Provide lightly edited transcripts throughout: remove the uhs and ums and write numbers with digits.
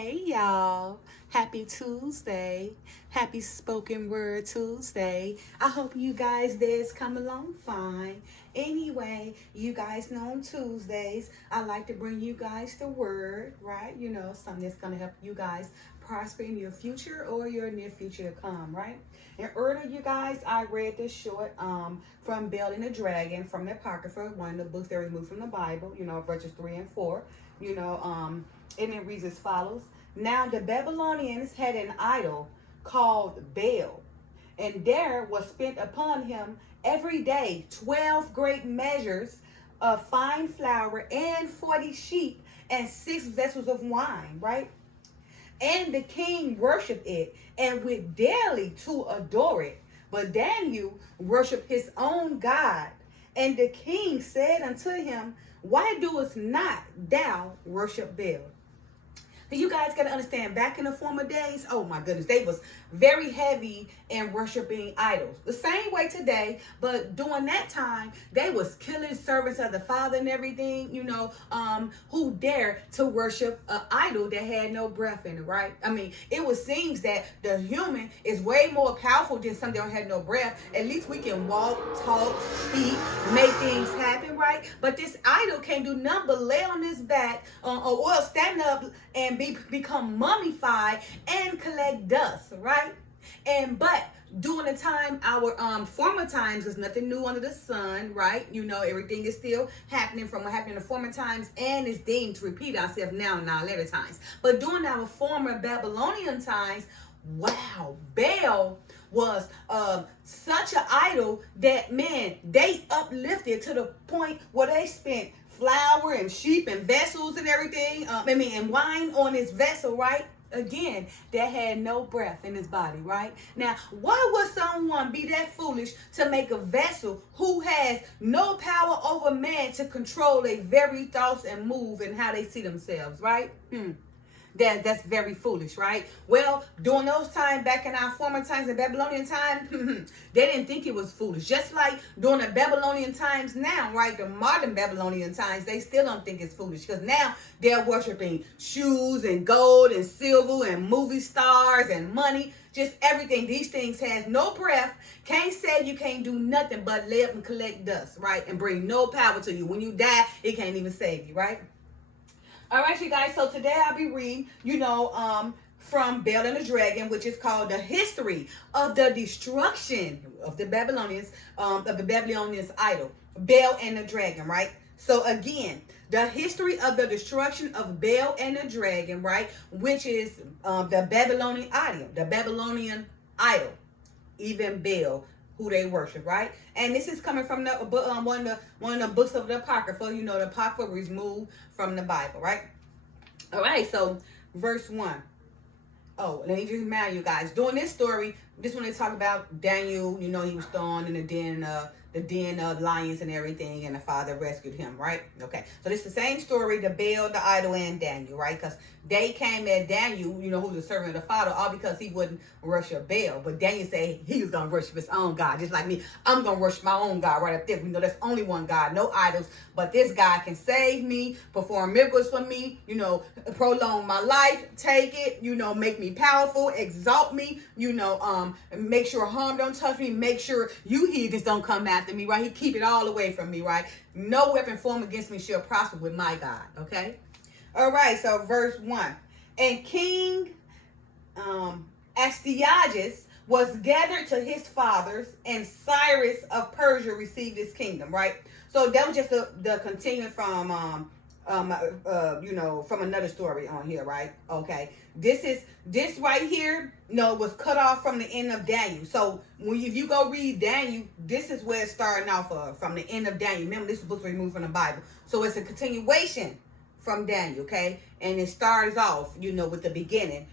Hey y'all, happy Tuesday, happy spoken word Tuesday. I hope you guys days come along fine. Anyway, you guys know on Tuesdays, I like to bring you guys the word, right? Something that's going to help you guys prosper in your future or your near future to come, right? And earlier, you guys, I read this short from Building a Dragon from the Apocrypha, one of the books that removed from the Bible, verses 3 and 4, and it reads as follows. Now the Babylonians had an idol called Baal, and there was spent upon him every day 12 great measures of fine flour and 40 sheep and 6 vessels of wine, right? And the king worshiped it and went daily to adore it. But Daniel worshiped his own God. And the king said unto him, why doest not thou worship Baal? You guys got to understand, back in the former days, oh my goodness, they was very heavy in worshiping idols. The same way today, but during that time, they was killing servants of the Father and everything, who dare to worship an idol that had no breath in it, right? I mean, it was seems that the human is way more powerful than something that had no breath. At least we can walk, talk, speak, make things happen, right? But this idol can't do nothing but lay on his back or stand up and become mummified and collect dust, right? But during the time, our former times, there's nothing new under the sun, right? Everything is still happening from what happened in the former times, and it's deemed to repeat ourselves now in our later times. But during our former Babylonian times, wow, Baal was such an idol that, man, they uplifted to the point where they spent flour and sheep and vessels and everything, and wine on his vessel, right? Again, that had no breath in his body, right? Now, why would someone be that foolish to make a vessel who has no power over man to control their very thoughts and move and how they see themselves, right? That's very foolish, right? Well, during those times, back in our former times, the Babylonian time, they didn't think it was foolish. Just like during the Babylonian times now, right? The modern Babylonian times, they still don't think it's foolish because now they're worshiping shoes and gold and silver and movie stars and money, just everything. These things has no breath, can't say you can't do nothing but lay up and collect dust, right? And bring no power to you. When you die, it can't even save you, right? All right, you guys. So today I'll be reading, from Baal and the Dragon, which is called the history of the destruction of the Babylonians, idol, Baal and the Dragon, right? So again, the history of the destruction of Baal and the Dragon, right? Which is the Babylonian idol, even Baal, who they worship, right? And this is coming from the one of the books of the Apocrypha. The Apocrypha was moved from the Bible, right? All right, so verse 1. Oh, let me just remind you guys. During this story, this one they talk about Daniel. He was thrown in the den of lions and everything, and the Father rescued him, right? Okay, so this is the same story, the Baal, the idol, and Daniel, right? Because they came at Daniel, who's a servant of the Father, all because he wouldn't worship Baal. But Daniel said he was going to worship his own God, just like me. I'm going to worship my own God right up there. We know there's only one God, no idols, but this God can save me, perform miracles for me, prolong my life, take it, make me powerful, exalt me, make sure harm don't touch me, make sure you heathens don't come after me, right? He keep it all away from me, right? No weapon formed against me shall prosper with my God, okay? All right, so verse 1. And King Astyages was gathered to his fathers, and Cyrus of Persia received his kingdom, right? So that was just the continuing from from another story on here, right? Okay, this right here, was cut off from the end of Daniel. So if you go read Daniel, this is where it's starting off from the end of Daniel. Remember, this book was removed from the Bible, so it's a continuation from Daniel, okay? And it starts off, with the beginning,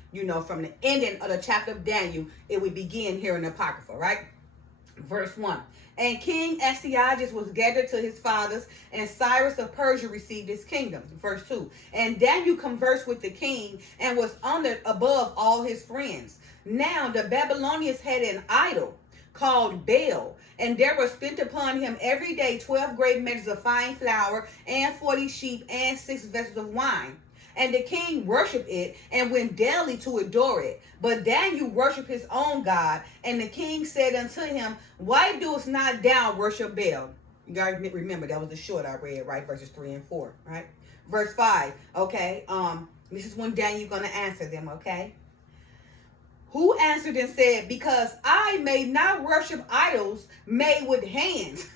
from the ending of the chapter of Daniel, it would begin here in the Apocrypha, right? Verse 1. And King Astyages was gathered to his fathers, and Cyrus of Persia received his kingdom. Verse 2. And Daniel conversed with the king and was honored above all his friends. Now the Babylonians had an idol called Baal, and there were spent upon him every day 12 great measures of fine flour and 40 sheep and 6 vessels of wine. And the king worshiped it and went daily to adore it. But Daniel worshiped his own God. And the king said unto him, why doest not thou worship Baal? You guys remember that was the short I read, right? Verses 3 and 4, right? Verse 5, okay? This is when Daniel gonna answer them, okay? Who answered and said, because I may not worship idols made with hands,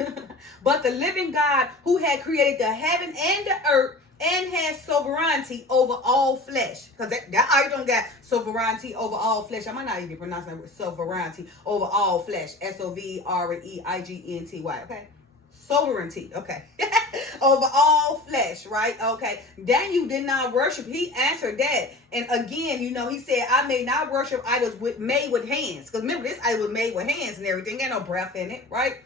but the living God who had created the heaven and the earth and has sovereignty over all flesh. Because that idol don't got sovereignty over all flesh. I might not even pronounce that word, sovereignty over all flesh. Sovereignty, okay? Sovereignty, okay. Over all flesh, right? Okay. Daniel did not worship. He answered that. And again, he said, I may not worship idols made with hands. Because remember, this idol was made with hands and everything. Ain't no breath in it, right?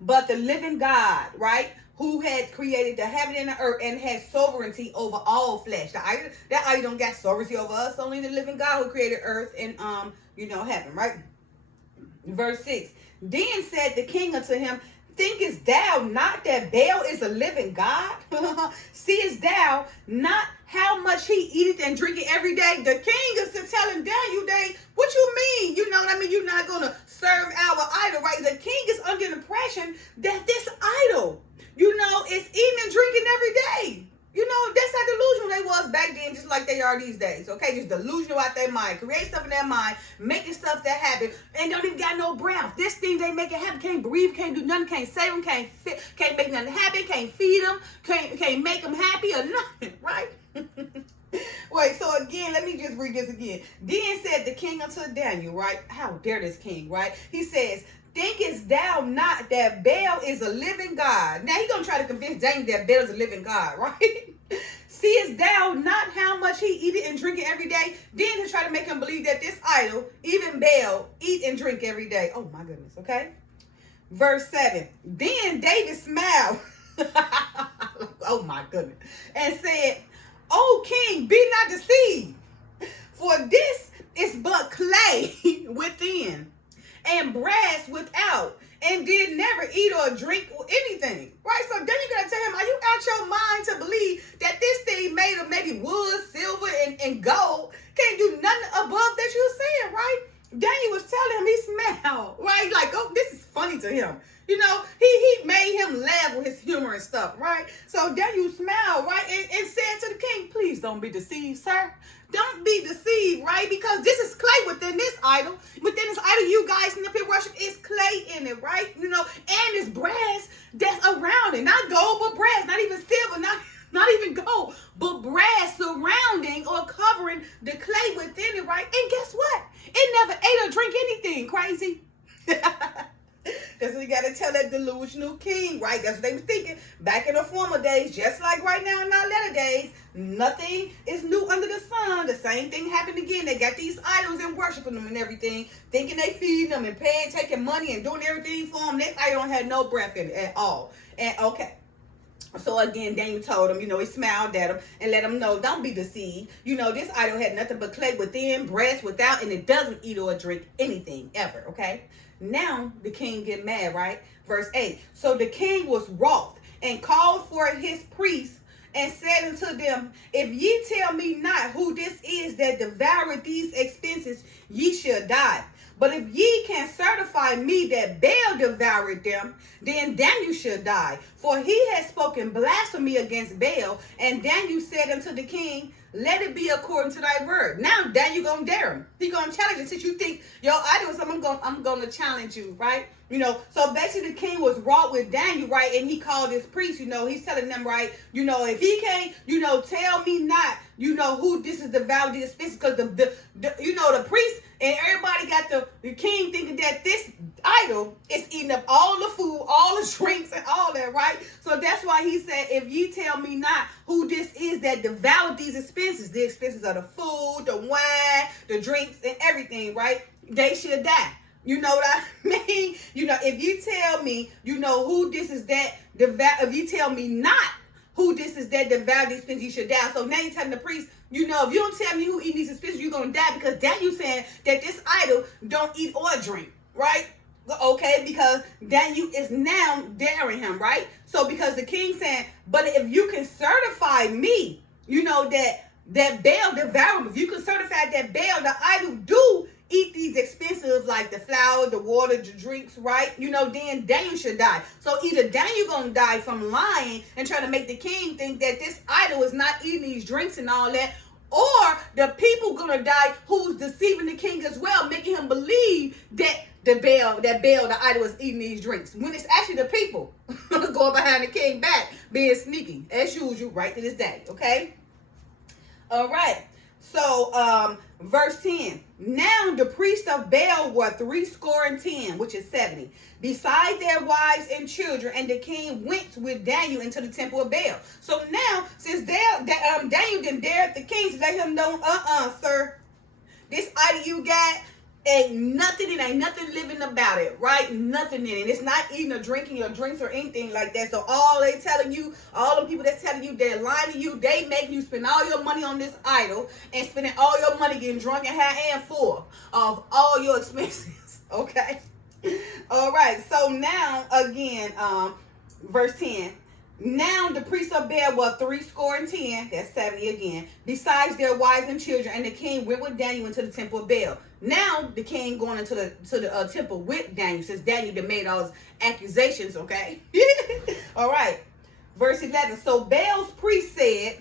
But the living God, right? Who had created the heaven and the earth and had sovereignty over all flesh. That idol don't got sovereignty over us. Only the living God who created earth and, heaven, right? Verse 6. Then said the king unto him, thinkest thou not that Baal is a living God? Seest thou not how much he eateth and drinketh every day? The king is to tell him, Daniel, what you mean? You're not going to serve our idol, right? The king is under the impression that this idol, is eating and drinking every day. That's how delusional they was back then, just like they are these days, okay? Just delusional out their mind. Create stuff in their mind, making stuff that happen, and don't even got no breath. This thing they make it happen, can't breathe, can't do nothing, can't save them, can't make nothing happen, can't feed them, can't make them happy or nothing, right? Wait, so again, let me just read this again. Then said the king unto Daniel, right? How dare this king, right? He says, thinkest thou not that Baal is a living God? Now he's going to try to convince Daniel that Baal is a living God, right? Seest thou not how much he eateth and drinketh every day? Then to try to make him believe that this idol, even Baal, eat and drink every day. Oh my goodness, okay? Verse 7. Then David smiled. Oh my goodness. And said, O king, be not deceived, for this is but clay within and brass without, and did never eat or drink or anything, right? So then you gotta tell him, are you out your mind to believe that this thing made of maybe wood, silver, and gold can't do nothing above that you're saying, right? Daniel was telling him, he smiled, right? Like, oh, this is funny to him. He made him laugh with his humor and stuff, right? So Daniel smiled, right? And said to the king, please don't be deceived, sir. Don't be deceived, right? Because this is clay within this idol. Within this idol you guys in the pit worship is clay in it, right? And it's brass that's around it. Not gold, but brass. Not even silver, not even gold, but brass surrounding or covering the clay within it, right? And guess what? It never ate or drank anything. Crazy. That's what you got to tell that delusional king, right? That's what they was thinking back in the former days, just like right now in our latter days. Nothing is new under the sun. The same thing happened again. They got these idols and worshiping them and everything, thinking they feeding them and paying, taking money and doing everything for them. That idol had no breath in it at all. And okay. So again, Daniel told him, he smiled at him and let him know, don't be deceived. This idol had nothing but clay within, brass without, and it doesn't eat or drink anything ever, okay? Now the king get mad, right? Verse 8. So the king was wroth and called for his priests and said unto them, if ye tell me not who this is that devoured these expenses, ye shall die. But if ye can certify me that Baal devoured them, then Daniel shall die. For he has spoken blasphemy against Baal. And Daniel said unto the king, let it be according to thy word. Now Daniel gonna dare him. He gonna challenge him. Since you think, I do something, I'm gonna challenge you, right? So basically the king was wrought with Daniel, right? And he called his priest, he's telling them, right? If he can't, tell me not, who this is the value of this, because the priest and everybody got the king thinking that this idol is eating up all the food, all the drinks and all that, right? So that's why he said, if you tell me not who this is that devoured these expenses, the expenses of the food, the wine, the drinks and everything, right? They should die. You know what I mean? If you tell me, who this is that if you tell me not who this is that devoured these expenses, you should die. So now you're telling the priest, if you don't tell me who eat these expenses, you're going to die, because Daniel's saying that this idol don't eat or drink, right? Okay, because Daniel is now daring him, right? So because the king saying, but if you can certify me you know, that Baal devoured. If you can certify that Baal, the idol, do eat these expensive, like the flour, the water, the drinks, right? You know, then Daniel should die. So either Daniel gonna die from lying and trying to make the king think that this idol is not eating these drinks and all that, or the people gonna die who's deceiving the king as well, making him believe that Baal, the idol, is eating these drinks, when it's actually the people going behind the king back, being sneaky, as usual, right to this day, okay? All right. So, verse 10. Now the priests of Baal were 70, which is 70, besides their wives and children, and the king went with Daniel into the temple of Baal. So now, since Daniel didn't dare the king to let him know, sir, this idol you got, ain't nothing living about it, right? Nothing in it. It's not eating or drinking your drinks or anything like that. So all they telling you, all the people that's telling you, they're lying to you. They make you spend all your money on this idol and spending all your money getting drunk and high and full of all your expenses. Okay. All right. So now again, verse 10. Now the priests of Baal were 70, that's 70 again, besides their wives and children, and the king went with Daniel into the temple of Baal. Now the king going into the temple with Daniel, since Daniel that made all his accusations, okay? All right, verse 11. So Baal's priest said,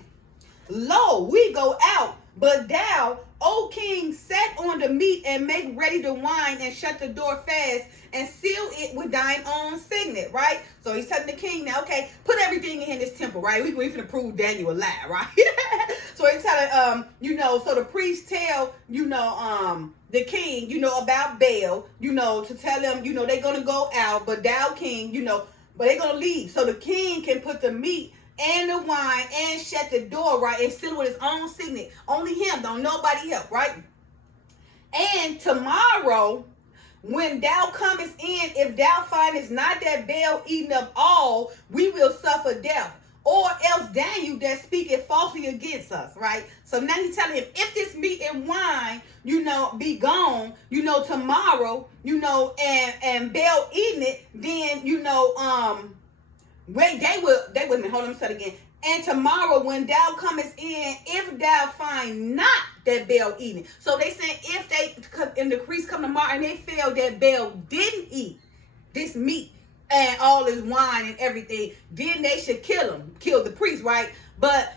lo, we go out, but thou, O king, set on the meat and make ready the wine and shut the door fast and seal it with thine own signet, right? So he's telling the king now, okay, put everything in this temple, right? We finna prove Daniel a lie, right? So he's telling, so the priest tell, the king, about Baal, to tell him, they're gonna go out, but thou king, but they're gonna leave. So the king can put the meat and the wine and shut the door, right, and seal with his own signet. Only him, don't nobody help, right? And tomorrow, when thou comest in, if thou findest not that Baal eaten up all, we will suffer death. Or else Daniel that speaketh falsely against us, right? So now he's telling him, if this meat and wine, be gone, tomorrow, and Baal eating it, then, they wouldn't hold them again. And tomorrow when thou comest in, if thou find not that Baal eating. So they saying if the priests come tomorrow and they feel that Baal didn't eat this meat and all his wine and everything, then they should kill the priest, right? But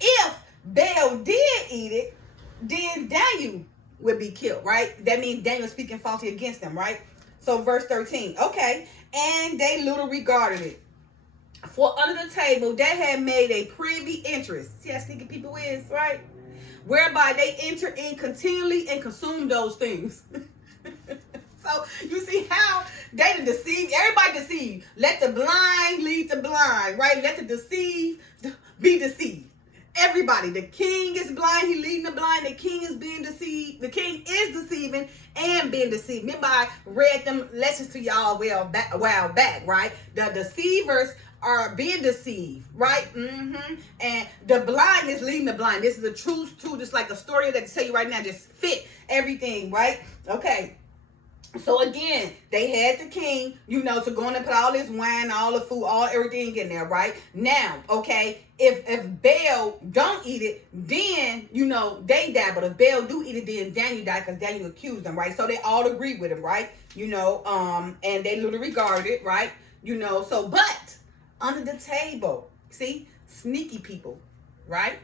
if Baal did eat it, then Daniel would be killed, right? That means Daniel speaking falsely against them, right? So verse 13, okay. And they little regarded it. For under the table, they had made a privy interest. See how sneaky people is, right? Whereby they enter in continually and consume those things. So you see how they deceive. Everybody deceive. Let the blind lead the blind, right? Let the deceived be deceived. Everybody. The king is blind. He leading the blind. The king is being deceived. The king is deceiving and being deceived. Remember, I read them lessons to y'all a while back, right? The deceivers are being deceived, right? And the blind is leading the blind. This is a truth too, just like a story that I tell you right now, just fit everything, right? Okay. So again, they had the king, to go in and put all this wine, all the food, everything in there, right? Now, okay, if Baal don't eat it, then, they die. But if Baal do eat it, then Daniel die because Daniel accused them, right? So they all agree with him, right? And they little regarded it, right? But under the table, see, sneaky people, right?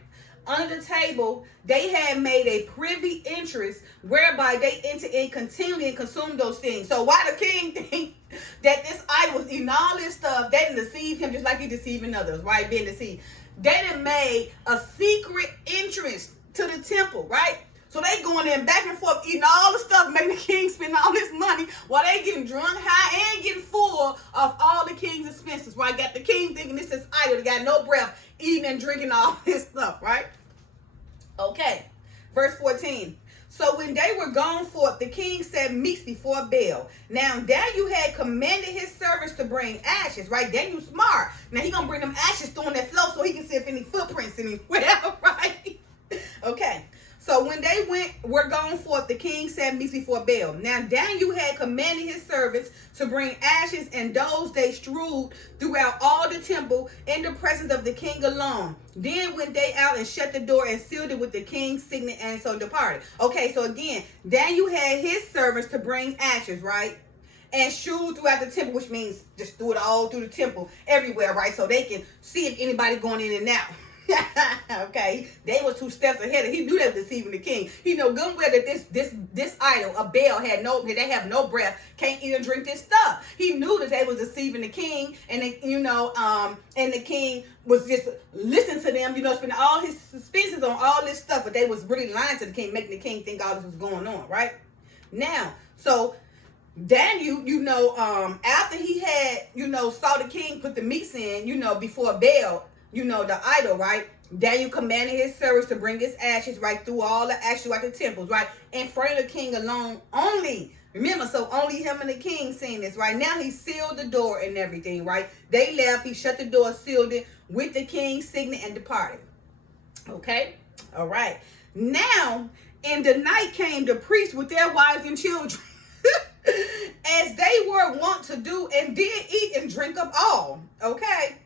Under the table, they had made a privy interest whereby they enter in continually and consume those things. So why the king think that this idol was eating all this stuff? They didn't deceive him just like he deceiving others, right? Being deceived. They done made a secret entrance to the temple, right? So they going in back and forth, eating all the stuff, making the king spend all this money while they getting drunk, high, and getting full of all the king's expenses, right? Got the king thinking this is idol, they got no breath, eating and drinking all this stuff, right? Okay, verse 14. So when they were gone forth, the king set meats before Baal. Now Daniel had commanded his servants to bring ashes, right? Daniel's smart. Now he gonna bring them ashes, throw on that floor so he can see if any footprints anywhere, right? Okay. So when they were gone forth, the king sat meats before Baal. Now Daniel had commanded his servants to bring ashes, and those they strewed throughout all the temple in the presence of the king alone. Then went they out and shut the door and sealed it with the king's signet, and so departed. Okay, so again, Daniel had his servants to bring ashes, right? And strewed throughout the temple, which means just threw it all through the temple, everywhere, right? So they can see if anybody going in and out. Okay, they were 2 steps ahead. He knew they were deceiving the king. He know good and well that this idol, a Baal, they have no breath, can't eat or drink this stuff. He knew that they was deceiving the king, and and the king was just listening to them, spending all his suspicions on all this stuff, but they was really lying to the king, making the king think all this was going on, right? Now, so Daniel, after he had, saw the king put the meats in, before Baal, the idol, right? Daniel commanded his servants to bring his ashes, right, through all the ashes throughout the temples, right, in front of the king alone only. Remember, so only him and the king seen this, right? Now he sealed the door and everything, right? They left, he shut the door, sealed it with the king's signet, and departed. Okay? All right. Now, in the night came the priests with their wives and children, as they were wont to do, and did eat and drink of all. Okay?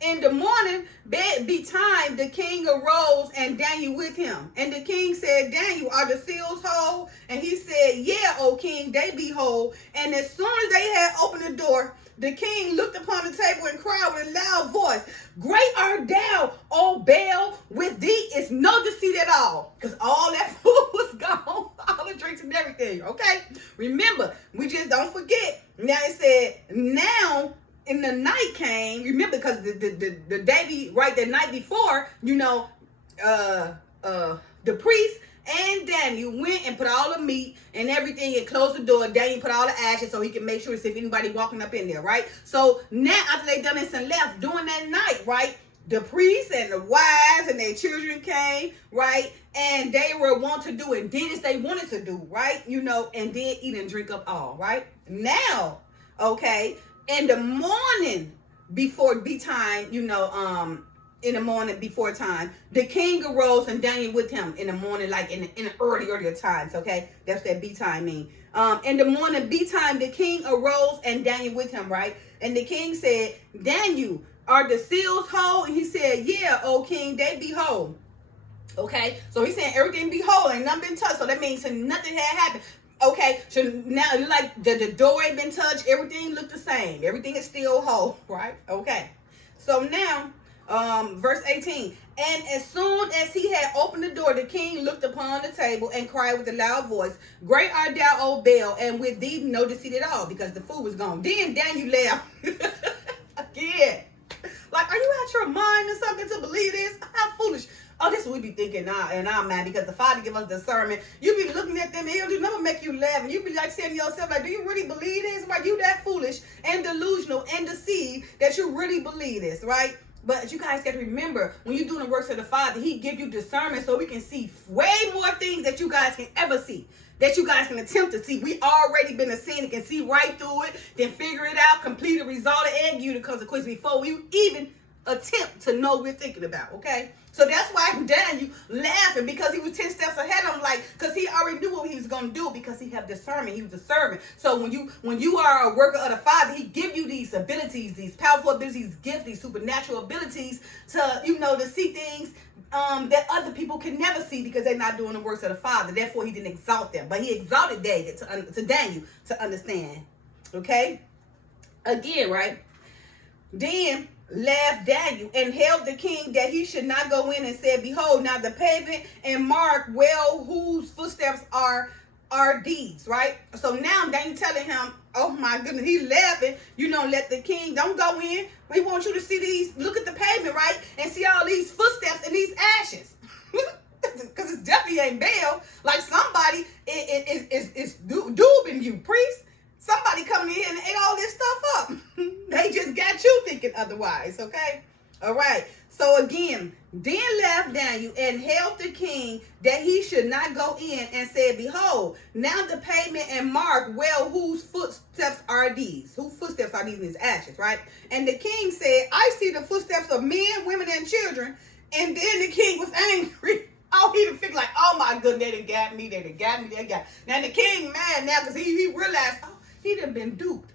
In the morning, betime, the king arose, and Daniel with him. And the king said, Daniel, are the seals whole? And he said, yeah, O king, they be whole. And as soon as they had opened the door, the king looked upon the table and cried with a loud voice, great art thou, O Baal, with thee is no deceit at all. Because all that food was gone, all the drinks and everything, okay? Remember, we just don't forget. Now it said, now, in the night came, remember, because the day, right, the night before, the priest and Daniel went and put all the meat and everything and closed the door. Daniel put all the ashes so he can make sure to see if anybody walking up in there, right? So now after they done this and left during that night, right, the priests and the wives and their children came, right, and they were wont to do and did as they wanted to do, right, and did eat and drink up all, right? Now, okay, in the morning before time, in the morning before time, the king arose and Daniel with him in the morning, like in the earlier times, okay? That's that B time mean. In the morning B time, the king arose and Daniel with him, right? And the king said, Daniel, are the seals whole? And he said, yeah, O king, they be whole. Okay, so he's saying everything be whole, ain't nothing been touched, so that means nothing had happened. Okay, so now like the door ain't been touched, everything looked the same, everything is still whole, right? Okay, so now verse 18, and as soon as he had opened the door, the king looked upon the table and cried with a loud voice, great art thou, O Baal, and with thee no deceit at all, because the food was gone. Then Daniel laughed again, like, are you out your mind or something to believe this? How foolish. Oh, this is what we be thinking in our mind, because the Father give us discernment. You be looking at them, it'll never make you laugh. And you be like saying to yourself, like, do you really believe this? Like, you that foolish and delusional and deceived that you really believe this, right? But you guys got to remember, when you're doing the works of the Father, he give you discernment so we can see way more things that you guys can ever see, that you guys can attempt to see. We already been a sin and can see right through it, then figure it out, complete it, resolve it, and give you the consequences before we even attempt to know what we're thinking about, okay? So that's why Daniel laughing, because he was 10 steps ahead of him, like, because he already knew what he was going to do, because he had discernment. He was a servant. So when you are a worker of the Father, he give you these abilities, these powerful abilities, these gifts, these supernatural abilities to, to see things that other people can never see, because they're not doing the works of the Father. Therefore, he didn't exalt them. But he exalted David to Daniel to understand. Okay? Again, right? Then laughed Daniel and held the king that he should not go in, and said, behold, now the pavement and mark well whose footsteps are these, right? So now Daniel telling him, oh my goodness, he laughing, let the king, don't go in. We want you to see these, look at the pavement, right? And see all these footsteps and these ashes. Because it definitely ain't Baal. Like somebody is duping you, priest. Somebody coming in and ate all this stuff up. They just got you thinking otherwise, okay? All right. So again, then laughed Daniel and held the king that he should not go in, and said, behold, now the pavement and mark well whose footsteps are these? Whose footsteps are these in his ashes, right? And the king said, I see the footsteps of men, women, and children. And then the king was angry. Oh, he done figured like, oh my goodness, they done got me, they done got me, they got me. Now the king mad now because he realized, oh, he done been duped.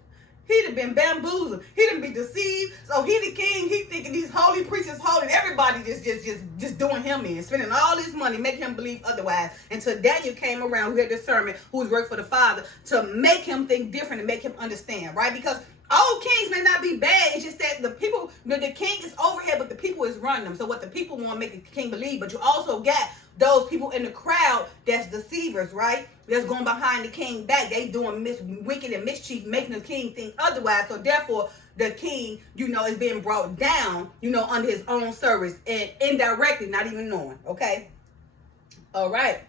He done been bamboozled. He done been deceived. So he the king. He thinking these holy priests is holy. Everybody just doing him in, spending all this money, making him believe otherwise. Until Daniel came around, who had discernment, who was working for the Father, to make him think different and make him understand, right? Because all kings may not be bad. It's just that the people, the king is overhead, but the people is running them. So what the people want to make the king believe, but you also got those people in the crowd that's deceivers, right? That's going behind the king back. They doing wicked and mischief, making the king think otherwise. So therefore, the king, is being brought down, under his own service and indirectly, not even knowing. Okay. All right.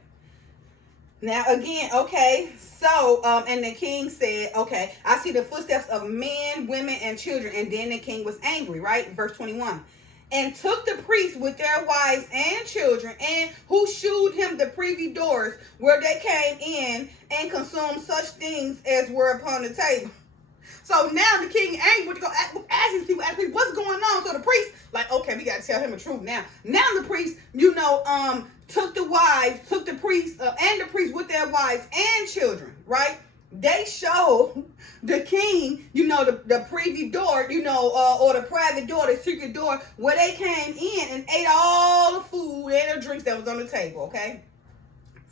Now again, okay, so, and the king said, okay, I see the footsteps of men, women, and children. And then the king was angry, right? Verse 21. And took the priests with their wives and children, and who shewed him the privy doors, where they came in and consumed such things as were upon the table. So now the king angry went to go ask these people, what's going on? So the priest, like, okay, we got to tell him the truth now. Now the priest, took the wives, took the priests, and the priests with their wives and children, right? They showed the king, the privy door, or the private door, the secret door, where they came in and ate all the food and the drinks that was on the table, okay?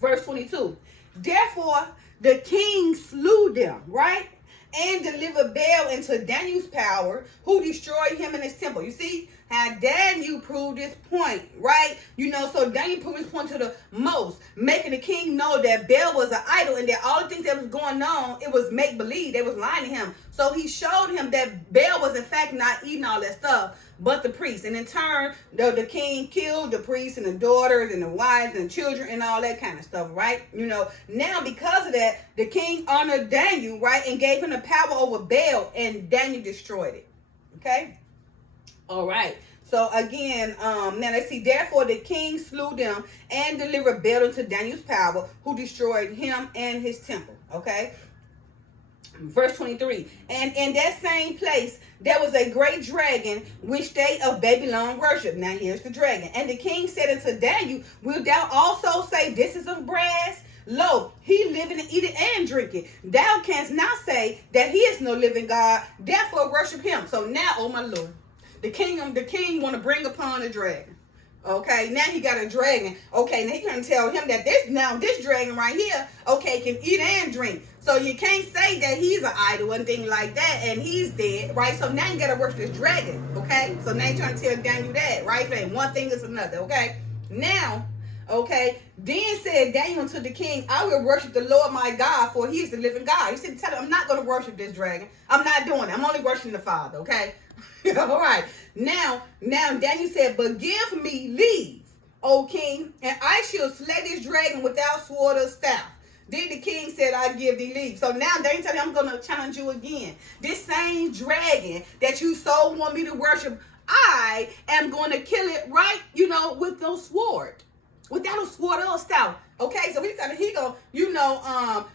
Verse 22. Therefore, the king slew them, right? And delivered Baal into Daniel's power, who destroyed him in his temple. You see how Daniel proved this point, right? So Daniel proved his point to the most, making the king know that Baal was an idol and that all the things that was going on, it was make-believe. They was lying to him. So he showed him that Baal was in fact not eating all that stuff, but the priests. And in turn, the king killed the priests and the daughters and the wives and children and all that kind of stuff, right? Now because of that, the king honored Daniel, right, and gave him the power over Baal, and Daniel destroyed it. Okay? All right. So again, now let's see. Therefore, the king slew them and delivered Baal into Daniel's power, who destroyed him and his temple. Okay? Verse 23, and in that same place there was a great dragon which they of Babylon worship. Now here's the dragon. And the king said unto Daniel, wilt thou also say this is of brass? Lo, he liveth and eateth and drinketh. Thou canst not say that he is no living God, therefore worship him. So now, oh my Lord, the king want to bring upon the dragon. Okay, now he got a dragon. Okay, now he gonna tell him that this dragon right here, okay, can eat and drink. So you can't say that he's an idol and thing like that, and he's dead, right? So now you gotta worship this dragon, okay? So now you're trying to tell Daniel that, right? And one thing is another, okay? Now, okay, then said Daniel unto the king, I will worship the Lord my God, for he is the living God. He said, tell him, I'm not gonna worship this dragon. I'm not doing it. I'm only worshiping the Father, okay? All right. Now Daniel said, but give me leave, O king, and I shall slay this dragon without sword or staff. Then the king said, I give thee leave. So now Daniel tell me, I'm going to challenge you again. This same dragon that you so want me to worship, I am going to kill it right, with no sword. Without a sword or a staff. Okay, so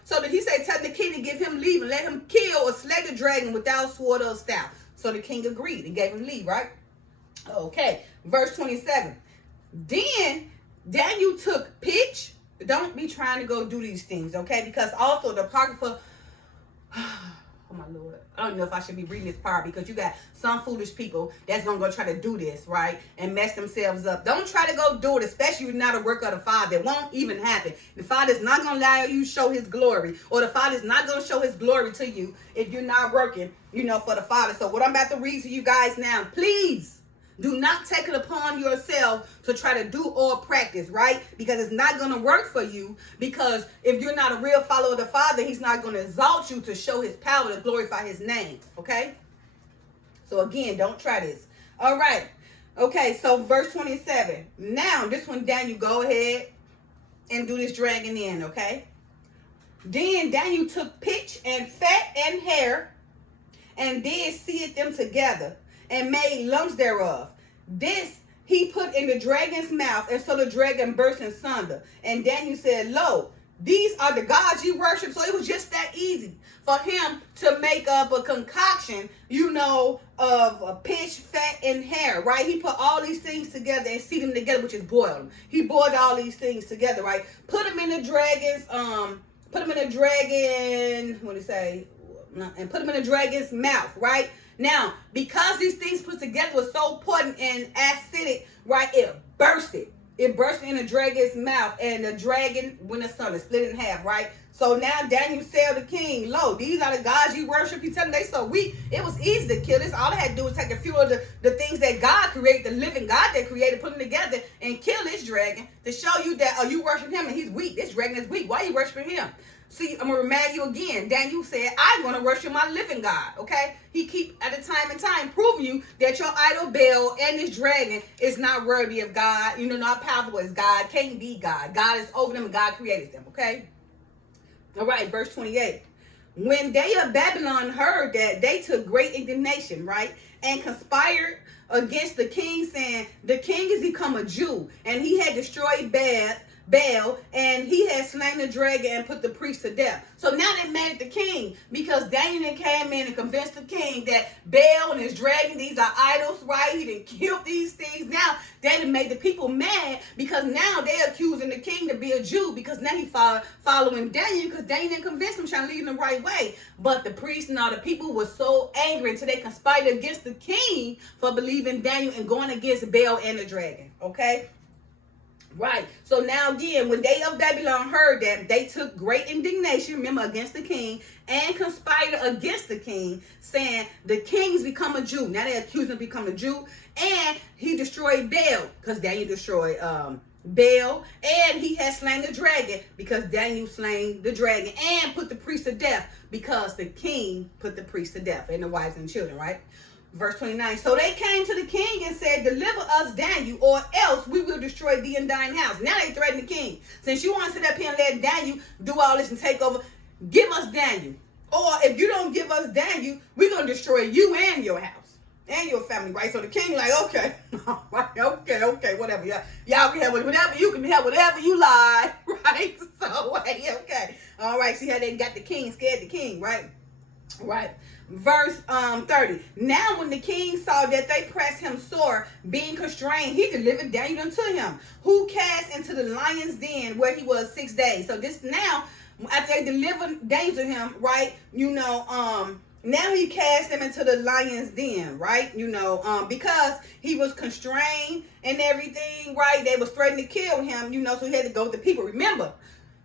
so that he said, tell the king to give him leave and let him kill or slay the dragon without sword or staff. So the king agreed and gave him leave, right? Okay, verse 27. Then Daniel took pitch. Don't be trying to go do these things, okay? Because also the apocrypha, oh my Lord, I don't know if I should be reading this part, because you got some foolish people that's going to go try to do this, right? And mess themselves up. Don't try to go do it, especially if you're not a work of the Father. It won't even happen. The Father's not going to allow you to show his glory, or the Father's not going to show his glory to you if you're not working, for the Father. So what I'm about to read to you guys now, please do not take it upon yourself to try to do or practice, right? Because it's not going to work for you. Because if you're not a real follower of the Father, he's not going to exalt you to show his power, to glorify his name, okay? So again, don't try this. All right. Okay, so verse 27. Now, this one, Daniel, go ahead and do this dragon in, okay? Then Daniel took pitch and fat and hair and did seethe them together, and made lumps thereof. This he put in the dragon's mouth, and so the dragon burst in sunder. And Daniel said, lo, These are the gods you worship. So it was just that easy for him to make up a concoction, of pitch, fat, and hair, right? He put all these things together and seed them together, which is boil them. He boiled all these things together, right? Put them in the dragon's, what do you say? And put them in the dragon's mouth, right? Now, because these things put together was so potent and acidic, right? It bursted. It burst in the dragon's mouth, and the dragon went asunder, split in half, right? So now Daniel said to the king, lo, these are the gods you worship. You tell them they so weak. It was easy to kill this. All they had to do was take a few of the things that God created, the living God that created, put them together and kill this dragon to show you that, you worship him and he's weak. This dragon is weak. Why are you worshiping him? See, I'm going to remind you again. Daniel said, I'm going to worship my living God, okay? He keep, at a time and time, proving you that your idol Baal and this dragon is not worthy of God. Not powerful as God. Can't be God. God is over them and God created them, okay? All right, verse 28. When they of Babylon heard that, they took great indignation, right? And conspired against the king, saying, the king is become a Jew, and he had destroyed Baal, and he had slain the dragon and put the priest to death. So now they mad at the king because Daniel came in and convinced the king that Baal and his dragon, these are idols, right? He didn't kill these things. Now they done made the people mad because now they're accusing the king to be a Jew because now he following Daniel because Daniel didn't convince him, trying to lead him the right way. But the priests and all the people were so angry until they conspired against the king for believing Daniel and going against Baal and the dragon, okay? Right. So now again, when they of Babylon heard that, they took great indignation, remember, against the king, and conspired against the king, saying the king's become a Jew. Now they accuse him of becoming a Jew, and he destroyed Baal, because Daniel destroyed Baal, and he had slain the dragon, because Daniel slain the dragon, and put the priest to death, because the king put the priest to death, and the wives and children, right? Verse 29, so they came to the king and said, deliver us Daniel, or else we will destroy thee and thine house. Now they threaten the king. Since you want to sit up here and let Daniel do all this and take over, give us Daniel. Or if you don't give us Daniel, we're going to destroy you and your house and your family, right? So the king like, okay, okay, whatever. Y'all can have whatever, you can have whatever you like, right? So, okay. All right, see how they got the king, scared the king, right? Right. Verse 30. Now when the king saw that they pressed him sore, being constrained, he delivered Daniel unto him, who cast into the lion's den where he was 6 days. So this now, after they delivered Daniel to him, right, now he cast him into the lion's den, right, because he was constrained and everything, right, they was threatening to kill him, so he had to go with the people. Remember,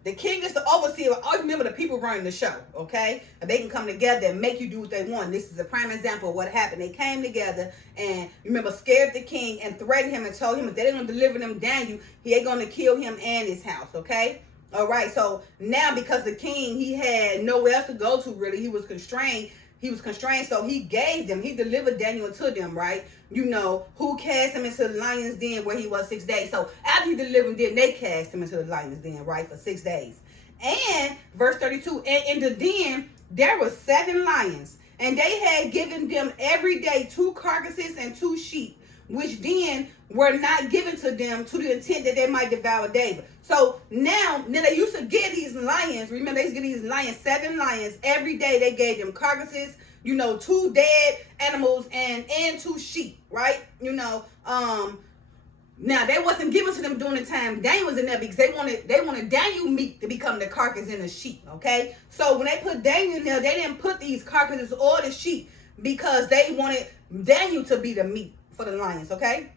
the king is the overseer. Always remember the people running the show, okay? They can come together and make you do what they want. This is a prime example of what happened. They came together and, remember, scared the king and threatened him and told him if they didn't deliver them Daniel, they're going to kill him and his house, okay? All right, so now because the king, he had nowhere else to go to, really. He was constrained, so he delivered Daniel to them, right? Who cast him into the lion's den where he was 6 days. So after he delivered them, they cast him into the lion's den, right, for 6 days. And verse 32, and in the den there were 7 lions, and they had given them every day 2 carcasses and 2 sheep, which then were not given to them to the intent that they might devour David. So now they used to give these lions, remember they used to give these lions, 7 lions, every day they gave them carcasses, 2 dead animals and 2 sheep, right? Now they wasn't given to them during the time Daniel was in there because they wanted Daniel meat to become the carcass in the sheep, okay? So when they put Daniel in there, they didn't put these carcasses or the sheep because they wanted Daniel to be the meat for the lions, okay?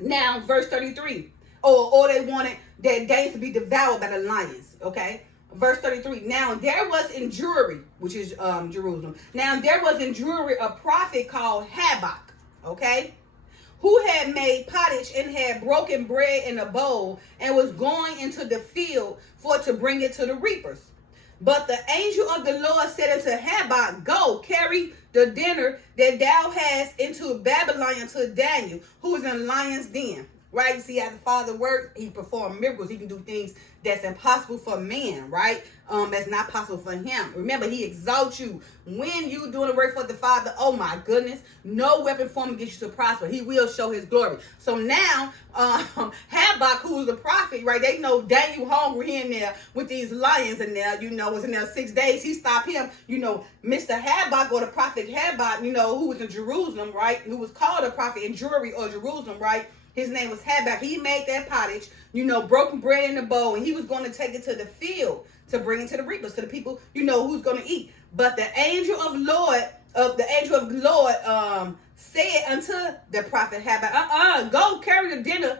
Now, verse 33, or they wanted that Daniel to be devoured by the lions, okay? Verse 33, now there was in Jewry, which is Jerusalem. Now there was in Jewry a prophet called Habakkuk, okay, who had made pottage and had broken bread in a bowl and was going into the field for to bring it to the reapers. But the angel of the Lord said unto Habakkuk, go, carry the dinner that thou hast into Babylon to Daniel, who is in the lion's den. right? You see how the Father works. He performs miracles. He can do things that's impossible for man, right? That's not possible for him. Remember, he exalts you when you doing the work for the Father. Oh my goodness, no weapon formed against you to prosper. He will show his glory. So now, Habakkuk, who's the prophet, right? They know Daniel hungry in there with these lions in there. Was in there 6 days. He stopped him. Mr. Habakkuk, or the prophet Habakkuk, who was in Jerusalem, right? Who was called a prophet in Jewry or Jerusalem, right? His name was Habakkuk. He made that pottage, broken bread in the bowl, and he was going to take it to the field to bring it to the reapers, to the people, who's going to eat. But the angel of the Lord said unto the prophet Habakkuk, go carry the dinner,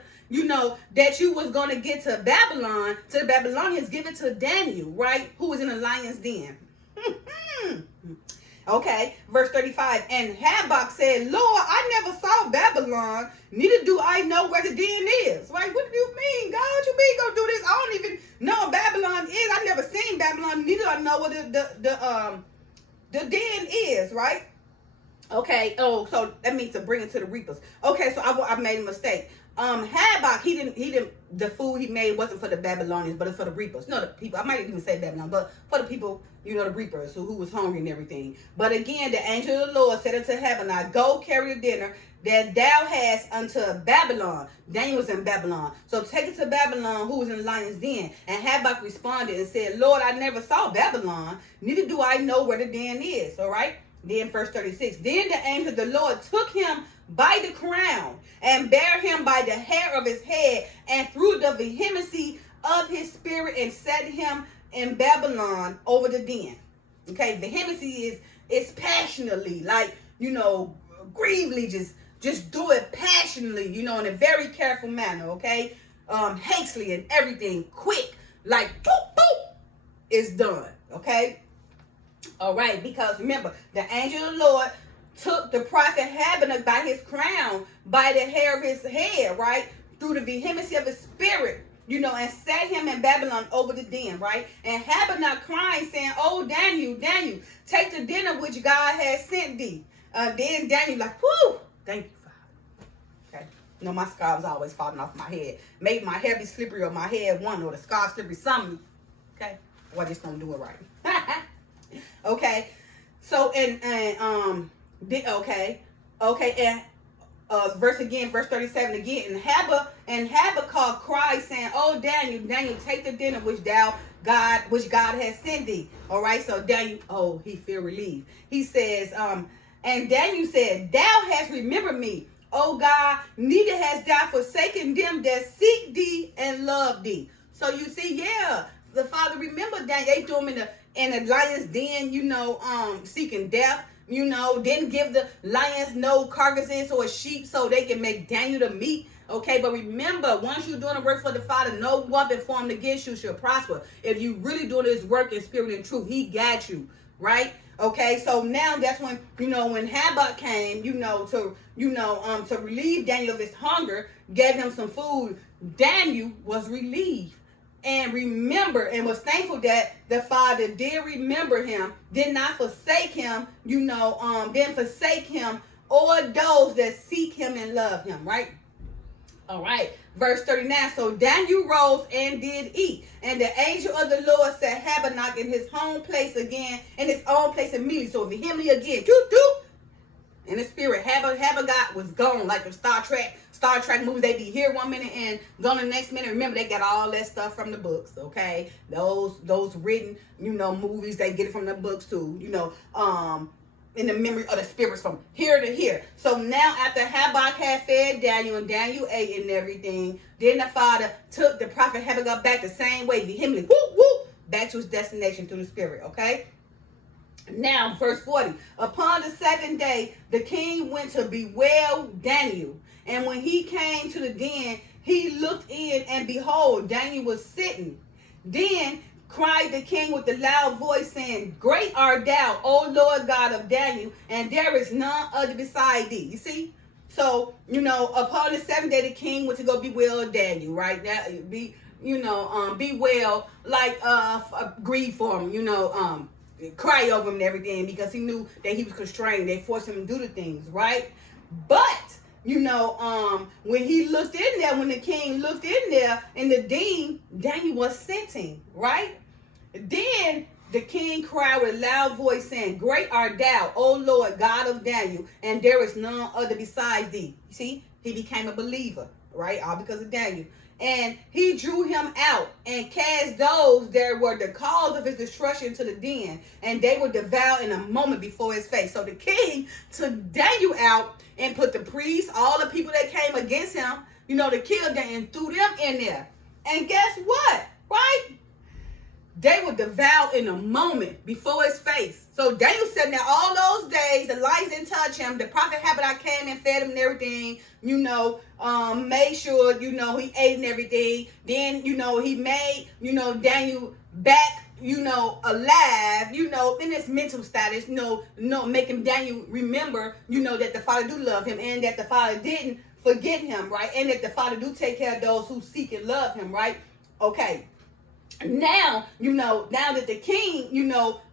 that you was going to get to Babylon, to the Babylonians, give it to Daniel, right? Who was in the lion's den. Okay, verse 35. And Habakkuk said, Lord, I never saw Babylon, neither do I know where the den is. Right? What do you mean, God? What you mean gonna do this? I don't even know what Babylon is. I never seen Babylon, neither I know what the den is, right? Okay, so that means to bring it to the reapers. Okay, so I made a mistake. Habakkuk, the food he made wasn't for the Babylonians, but it's for the reapers. No, the people, I might even say Babylon, but for the people, the reapers who was hungry and everything. But again, the angel of the Lord said unto Habakkuk, go carry the dinner that thou hast unto Babylon. Daniel was in Babylon. So take it to Babylon, who was in the lion's den. And Habakkuk responded and said, Lord, I never saw Babylon, neither do I know where the den is. All right? Then verse 36. Then the angel of the Lord took him by the crown and bare him by the hair of his head and through the vehemency of his spirit and set him in Babylon over the den. Okay, vehemency is passionately, like, grievely, just do it passionately, in a very careful manner, okay? Hastily and everything, quick, like boop, boop, it's done, okay? All right, because remember, the angel of the Lord took the prophet Habakkuk by his crown, by the hair of his head, right? Through the vehemency of his spirit, and set him in Babylon over the den, right? And Habakkuk crying, saying, oh, Daniel, take the dinner which God has sent thee. Then Daniel like, whoo, thank you, Father. Okay. My scarves always falling off my head. Maybe my hair be slippery or my head one, or the scarf slippery, something. Okay? Well, I just don't do it right. Okay. So, verse 37 again. And Habakkuk cried, saying, oh, Daniel, take the dinner which God has sent thee. All right, so Daniel, he feel relieved. He says, and Daniel said, thou hast remembered me, O God, neither hast thou forsaken them that seek thee and love thee. So you see, the Father remembered Daniel. They threw him in the lion's den, seeking death. Didn't give the lions no carcasses or sheep so they can make Daniel the meat. Okay, but remember, once you're doing the work for the Father, no weapon formed against you shall prosper. If you really doing this work in spirit and truth, he got you, right? Okay, so now that's when, when Habakkuk came, to relieve Daniel of his hunger, gave him some food, Daniel was relieved. And remember, and was thankful that the Father did remember him, did not forsake him, didn't forsake him or those that seek him and love him, right? All right, verse 39. So Daniel rose and did eat, and the angel of the Lord set Habakkuk in his own place again, in his own place immediately. So vehemently again, in the spirit, Habakkuk was gone, like the Star Trek movies. They be here one minute and gone the next minute. Remember, they got all that stuff from the books, okay? Those written, movies, they get it from the books too, in the memory of the spirits from here to here. So now after Habakkuk had fed Daniel and Daniel ate and everything, then the Father took the prophet Habakkuk back the same way, vehemently, back to his destination through the spirit, okay? Now, verse 40. Upon the 7th day, the king went to bewail Daniel. And when he came to the den, he looked in, and behold, Daniel was sitting. Then cried the king with a loud voice, saying, great art thou, O Lord God of Daniel, and there is none other beside thee. You see? So, upon the 7th day, the king went to go bewail Daniel, right? That bewail, like, grieve for him, cry over him and everything, because he knew that he was constrained. They forced him to do the things, right? But when he looked in there, when the king looked in there in the den, Daniel was sitting, right? Then the king cried with a loud voice, saying, "Great art thou, O Lord, God of Daniel, and there is none other besides thee." You see, he became a believer, right? All because of Daniel. And he drew him out and cast those that were the cause of his destruction to the den, and they were devoured in a moment before his face. So the king took Daniel out and put the priests, all the people that came against him, to kill them, and threw them in there. And guess what? Right? They were devoured in a moment before his face. So Daniel sitting there all those days. The lights didn't touch him. The prophet Habakkuk came and fed him and everything. Made sure, he ate and everything. Then, he made, Daniel back, alive, in his mental status, making Daniel remember, that the Father do love him and that the Father didn't forget him, right? And that the Father do take care of those who seek and love him, right? Okay. Now, now that the king,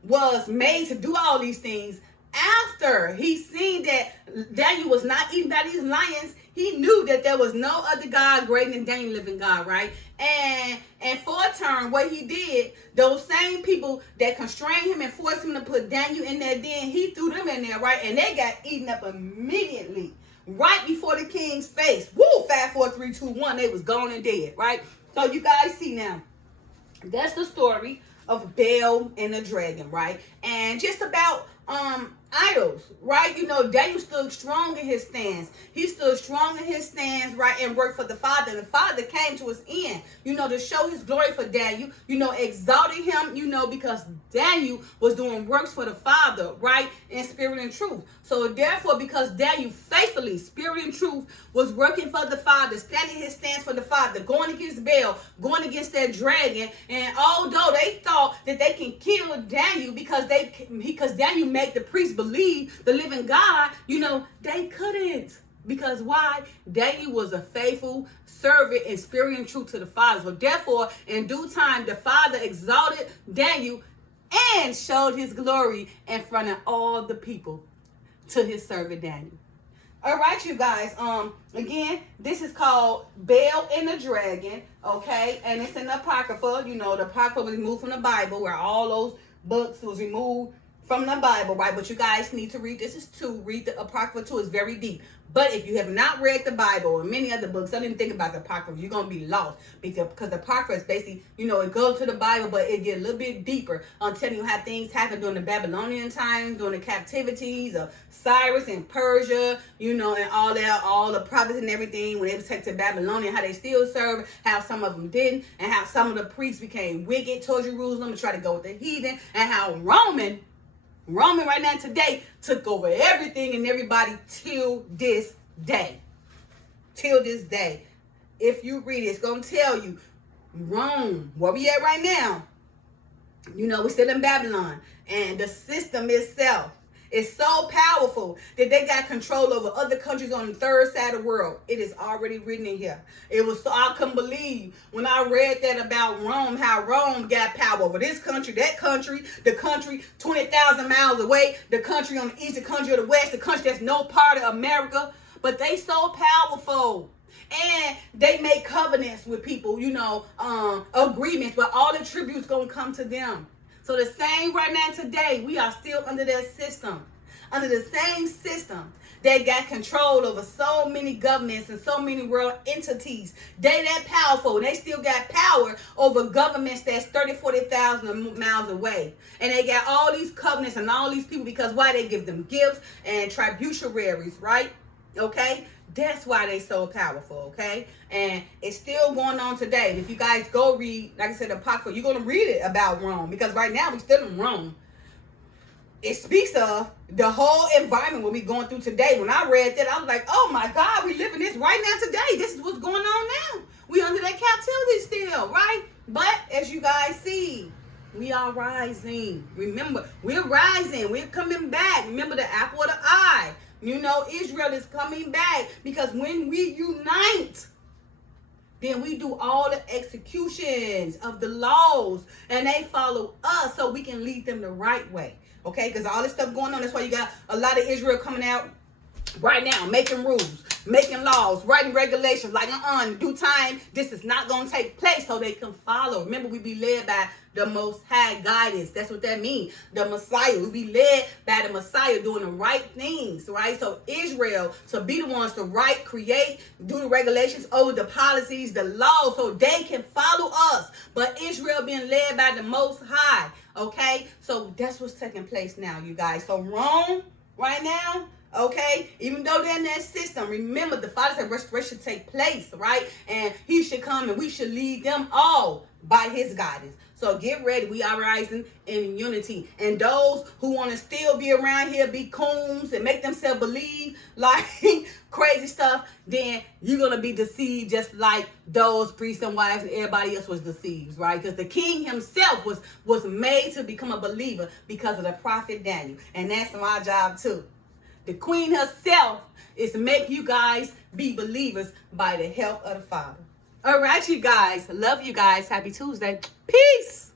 was made to do all these things, after he seen that Daniel was not eaten by these lions, he knew that there was no other God greater than Daniel, living God, right? And for a turn, what he did, those same people that constrained him and forced him to put Daniel in that den, he threw them in there, right? And they got eaten up immediately, right before the king's face. Woo! 5, 4, 3, 2, 1. They was gone and dead, right? So you guys see now. That's the story of Baal and the dragon, right? And just about idols, right? Daniel stood strong in his stance. He stood strong in his stance, right, and worked for the Father. And the Father came to his end, to show his glory for Daniel, exalting him, because Daniel was doing works for the Father, right, in spirit and truth. So therefore, because Daniel faithfully, spirit and truth, was working for the Father, standing his stance for the Father, going against Baal, going against that dragon, and although they thought that they can kill Daniel because Daniel made the priests believe the living God, they couldn't. Because why? Daniel was a faithful servant in spirit and truth to the Father. So therefore, in due time, the Father exalted Daniel and showed his glory in front of all the people to his servant Daniel. All right, you guys. Again, this is called Baal and the Dragon, okay? And it's in the Apocrypha. The Apocrypha was removed from the Bible, where all those books was removed from the Bible, right? But you guys need to read, this is 2, read the Apocrypha 2, it's very deep. But if you have not read the Bible or many other books, don't even think about the Apocrypha, you're going to be lost. Because the Apocrypha is basically, it goes to the Bible, but it gets a little bit deeper. I'm telling you how things happened during the Babylonian times, during the captivities of Cyrus and Persia, and all that, all the prophets and everything, when they was taken to Babylonian, how they still served, how some of them didn't, and how some of the priests became wicked towards Jerusalem and tried to go with the heathen, and how Roman right now today took over everything and everybody till this day. Till this day. If you read it, it's going to tell you Rome, where we at right now, we're still in Babylon. And the system itself is so powerful that they got control over other countries on the third side of the world. It is already written in here. It was so I couldn't believe when I read that about Rome, how Rome got power over this country, that country, the country 20,000 miles away, the country on the east, the country of the west, the country that's no part of America. But they so powerful. And they make covenants with people, agreements, but all the tributes gonna come to them. So the same right now today, we are still under that system, under the same system that got control over so many governments and so many world entities. They that powerful. They still got power over governments that's 30, 40,000 miles away. And they got all these covenants and all these people because why? They give them gifts and tributaries, right? Okay? That's why they so powerful, okay? And it's still going on today. And if you guys go read, like I said, the Apocrypha, you're going to read it about Rome. Because right now, we're still in Rome. It speaks of the whole environment what we're going through today. When I read that, I was like, oh my God, we living this right now today. This is what's going on now. We under that captivity still, right? But as you guys see, we are rising. Remember, we're rising. We're coming back. Remember the apple of the eye. Israel is coming back because when we unite, then we do all the executions of the laws and they follow us so we can lead them the right way. Okay, because all this stuff going on, that's why you got a lot of Israel coming out right now, making rules, making laws, writing regulations, like, in due time, this is not going to take place, so they can follow. Remember, we be led by the Most High guidance. That's what that means. The Messiah. We be led by the Messiah doing the right things, right? So Israel, to be the ones to write, create, do the regulations over the policies, the laws, so they can follow us. But Israel being led by the Most High, okay? So that's what's taking place now, you guys. So Rome, right now, okay, even though they're in that system, remember the Father said restoration take place, right? And he should come and we should lead them all by his guidance. So get ready. We are rising in unity. And those who want to still be around here, be coons and make themselves believe like crazy stuff, then you're going to be deceived just like those priests and wives and everybody else was deceived, right? Because the king himself was made to become a believer because of the prophet Daniel. And that's my job too. The queen herself is to make you guys be believers by the help of the Father. All right, you guys. Love you guys. Happy Tuesday. Peace.